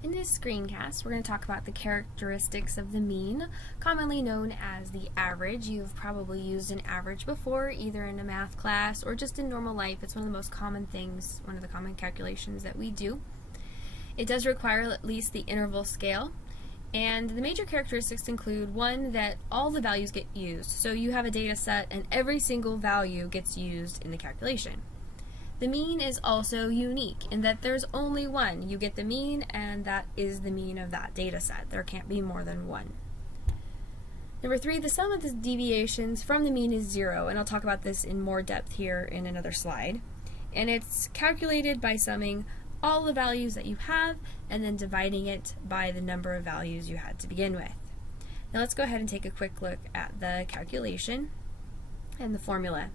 In this screencast, we're going to talk about the characteristics of the mean, commonly known as the average. You've probably used an average before, either in a math class or just in normal life. It's one of the most common things, one of the common calculations that we do. It does require at least the interval scale, and the major characteristics include, one, that all the values get used. So you have a data set and every single value gets used in the calculation. The mean is also unique in that there's only one. You get the mean, and that is the mean of that data set. There can't be more than one. Number 3, the sum of the deviations from the mean is 0, and I'll talk about this in more depth here in another slide. And it's calculated by summing all the values that you have and then dividing it by the number of values you had to begin with. Now let's go ahead and take a quick look at the calculation and the formula.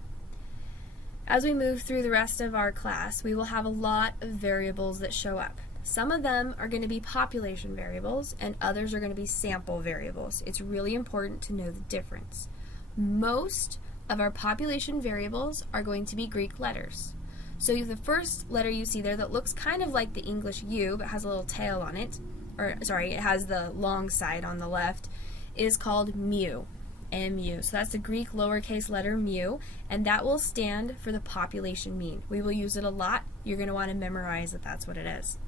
As we move through the rest of our class, we will have a lot of variables that show up. Some of them are going to be population variables, and others are going to be sample variables. It's really important to know the difference. Most of our population variables are going to be Greek letters. So the first letter you see there that looks kind of like the English U, but has a little tail on it, it has the long side on the left, is called mu. MU. So that's the Greek lowercase letter mu, and that will stand for the population mean. We will use it a lot. You're going to want to memorize that that's what it is.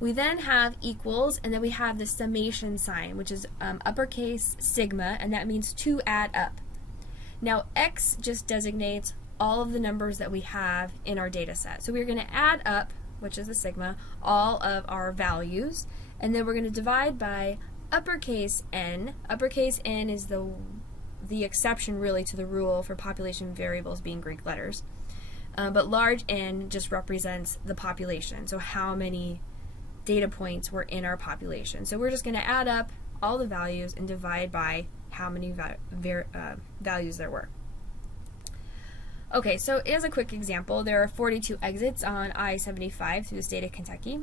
We then have equals, and then we have the summation sign, which is uppercase sigma, and that means to add up. Now X just designates all of the numbers that we have in our data set. So we're going to add up, which is the sigma, all of our values, and then we're going to divide by uppercase N. Uppercase N is the exception really to the rule for population variables being Greek letters. But large N just represents the population, so how many data points were in our population. So we're just going to add up all the values and divide by how many values there were. Okay, so as a quick example, there are 42 exits on I-75 through the state of Kentucky.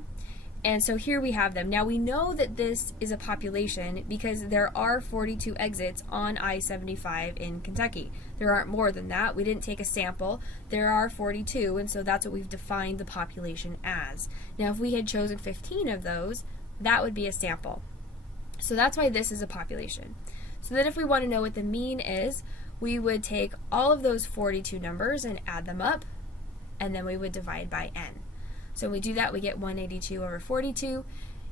And so here we have them. Now we know that this is a population because there are 42 exits on I-75 in Kentucky. There aren't more than that. We didn't take a sample. There are 42, and so that's what we've defined the population as. Now if we had chosen 15 of those, that would be a sample. So that's why this is a population. So then if we want to know what the mean is, we would take all of those 42 numbers and add them up, and then we would divide by n. So when we do that, we get 182 over 42,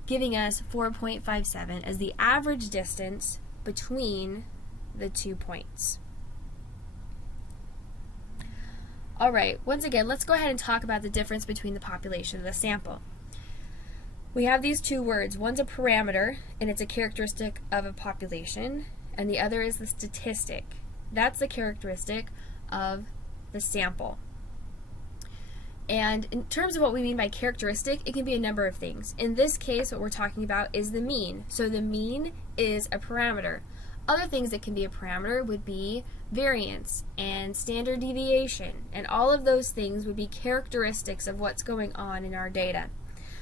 giving us 4.57 as the average distance between the 2 points. All right, once again, let's go ahead and talk about the difference between the population and the sample. We have these two words. One's a parameter, and it's a characteristic of a population, and the other is the statistic. That's the characteristic of the sample. And in terms of what we mean by characteristic, it can be a number of things. In this case, what we're talking about is the mean. So the mean is a parameter. Other things that can be a parameter would be variance and standard deviation, and all of those things would be characteristics of what's going on in our data.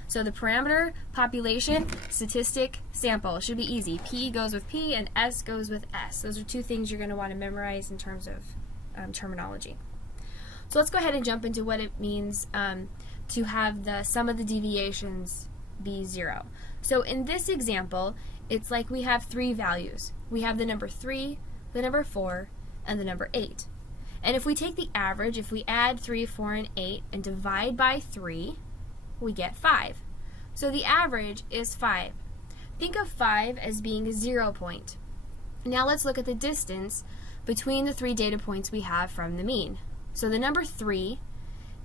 So the parameter, population, statistic, sample. It should be easy. P goes with P and S goes with S. Those are two things you're going to want to memorize in terms of terminology. So let's go ahead and jump into what it means to have the sum of the deviations be 0. So in this example, it's like we have 3 values. We have the number 3, the number 4, and the number 8. And if we take the average, if we add 3, 4, and 8 and divide by 3, we get 5. So the average is 5. Think of 5 as being a 0 point. Now let's look at the distance between the 3 data points we have from the mean. So the number 3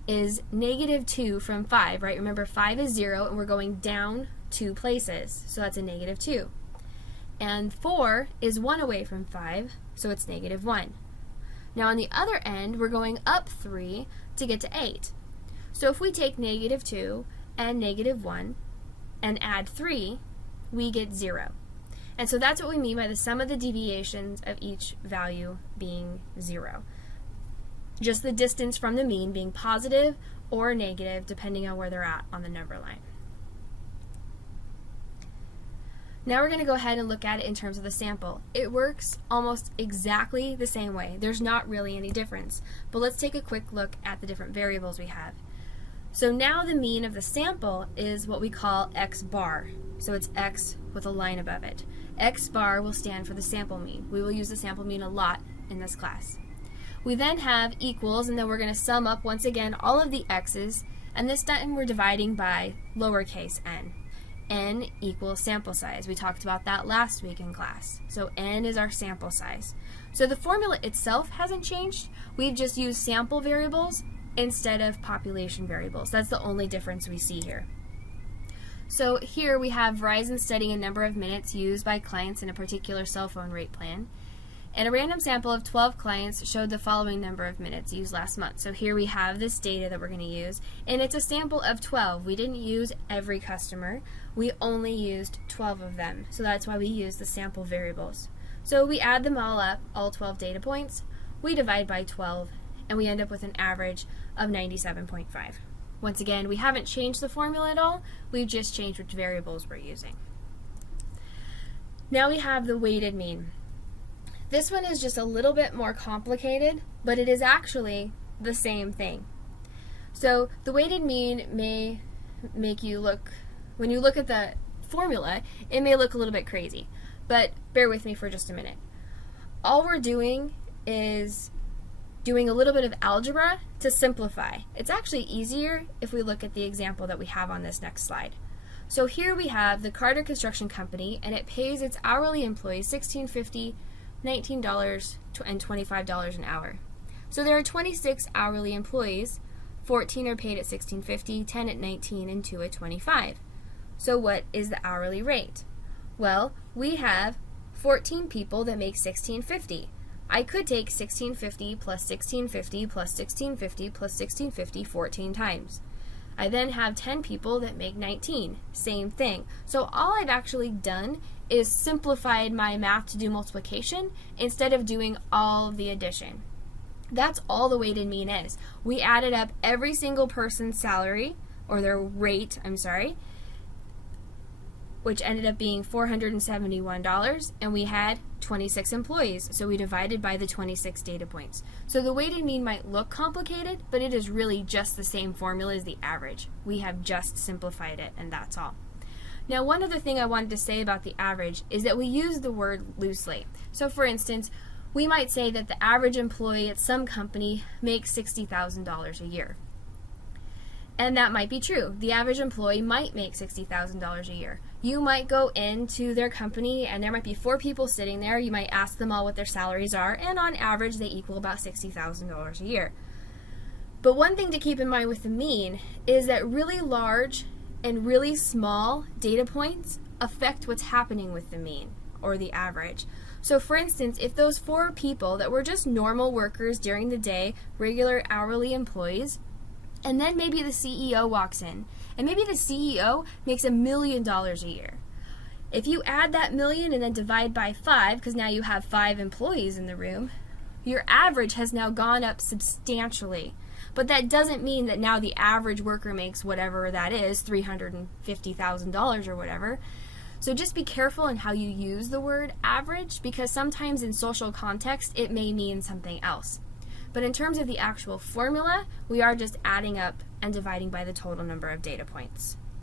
is -2 from 5, right? Remember, 5 is 0, and we're going down 2 places, so that's a -2. And 4 is 1 away from 5, so it's -1. Now on the other end, we're going up 3 to get to 8. So if we take -2 and -1 and add 3, we get 0. And so that's what we mean by the sum of the deviations of each value being 0. Just the distance from the mean being positive or negative depending on where they're at on the number line. Now we're going to go ahead and look at it in terms of the sample. It works almost exactly the same way. There's not really any difference. But let's take a quick look at the different variables we have. So now the mean of the sample is what we call x bar. So it's x with a line above it. X bar will stand for the sample mean. We will use the sample mean a lot in this class. We then have equals, and then we're going to sum up once again all of the x's, and this time we're dividing by lowercase n. N equals sample size. We talked about that last week in class. So n is our sample size. So the formula itself hasn't changed. We've just used sample variables instead of population variables. That's the only difference we see here. So here we have Verizon studying a number of minutes used by clients in a particular cell phone rate plan. And a random sample of 12 clients showed the following number of minutes used last month. So here we have this data that we're going to use, and it's a sample of 12. We didn't use every customer. We only used 12 of them. So that's why we use the sample variables. So we add them all up, all 12 data points. We divide by 12, and we end up with an average of 97.5. Once again, we haven't changed the formula at all. We've just changed which variables we're using. Now we have the weighted mean. This one is just a little bit more complicated, but it is actually the same thing. So the weighted mean may make you look, when you look at the formula, it may look a little bit crazy, but bear with me for just a minute. All we're doing is doing a little bit of algebra to simplify. It's actually easier if we look at the example that we have on this next slide. So here we have the Carter Construction Company, and it pays its hourly employees $16.50, $19, and $25 an hour. So there are 26 hourly employees. 14 are paid at $16.50, 10 at $19, and 2 at $25. So what is the hourly rate? Well, we have 14 people that make $16.50. I could take $16.50 plus $16.50 plus $16.50 plus $16.50 14 times. I then have 10 people that make 19. Same thing. So all I've actually done is simplified my math to do multiplication instead of doing all of the addition. That's all the weighted mean is. We added up every single person's salary, or their rate, which ended up being $471, and we had 26 employees, so we divided by the 26 data points. So the weighted mean might look complicated, but it is really just the same formula as the average. We have just simplified it, and that's all. Now, one other thing I wanted to say about the average is that we use the word loosely. So for instance, we might say that the average employee at some company makes $60,000 a year. And that might be true. The average employee might make $60,000 a year. You might go into their company and there might be 4 people sitting there. You might ask them all what their salaries are, and on average they equal about $60,000 a year. But one thing to keep in mind with the mean is that really large and really small data points affect what's happening with the mean, or the average. So for instance, if those 4 people that were just normal workers during the day, regular hourly employees, and then maybe the CEO walks in, and maybe the CEO makes $1 million a year. If you add that million and then divide by 5, because now you have 5 employees in the room, your average has now gone up substantially. But that doesn't mean that now the average worker makes whatever that is, $350,000 or whatever. So just be careful in how you use the word average, because sometimes in social context it may mean something else. But in terms of the actual formula, we are just adding up and dividing by the total number of data points.